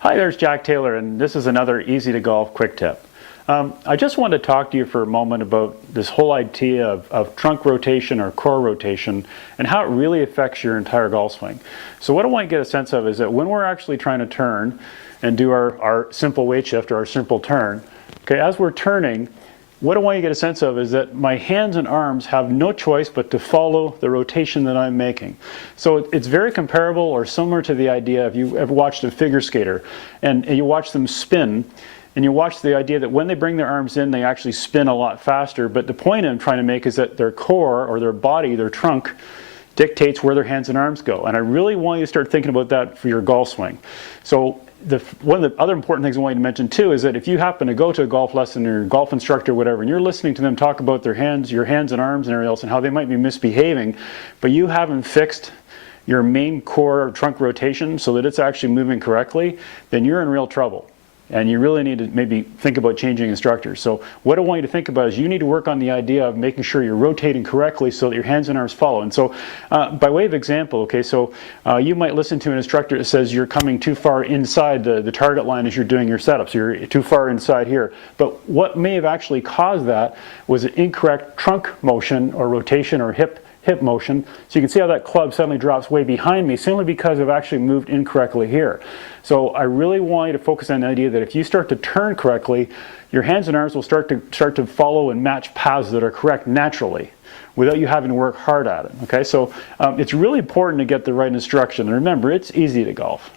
Hi, there's Jack Taylor, and this is another easy to golf quick tip. I just wanted to talk to you for a moment about this whole idea of trunk rotation or core rotation and how it really affects your entire golf swing. So what I want to get a sense of is that when we're actually trying to turn and do our simple weight shift or our simple turn, okay, as we're turning, what I want you to get a sense of is that my hands and arms have no choice but to follow the rotation that I'm making. So it's very comparable or similar to the idea if you ever watched a figure skater and you watch them spin, and you watch the idea that when they bring their arms in, they actually spin a lot faster. But the point I'm trying to make is that their core or their body, their trunk, dictates where their hands and arms go. And I really want you to start thinking about that for your golf swing. So one of the other important things I want you to mention too is that if you happen to go to a golf lesson or golf instructor or whatever, and you're listening to them talk about their hands, your hands and arms and everything else and how they might be misbehaving, but you haven't fixed your main core or trunk rotation so that it's actually moving correctly, then you're in real trouble. And you really need to maybe think about changing instructors. So what I want you to think about is you need to work on the idea of making sure you're rotating correctly so that your hands and arms follow. And so by way of example, okay, so you might listen to an instructor that says you're coming too far inside the target line as you're doing your setup. So you're too far inside here. But what may have actually caused that was an incorrect trunk motion or rotation or hip motion. So you can see how that club suddenly drops way behind me simply because I've actually moved incorrectly here. So I really want you to focus on the idea that if you start to turn correctly, your hands and arms will start to follow and match paths that are correct naturally without you having to work hard at it. Okay, so it's really important to get the right instruction. And remember, it's easy to golf.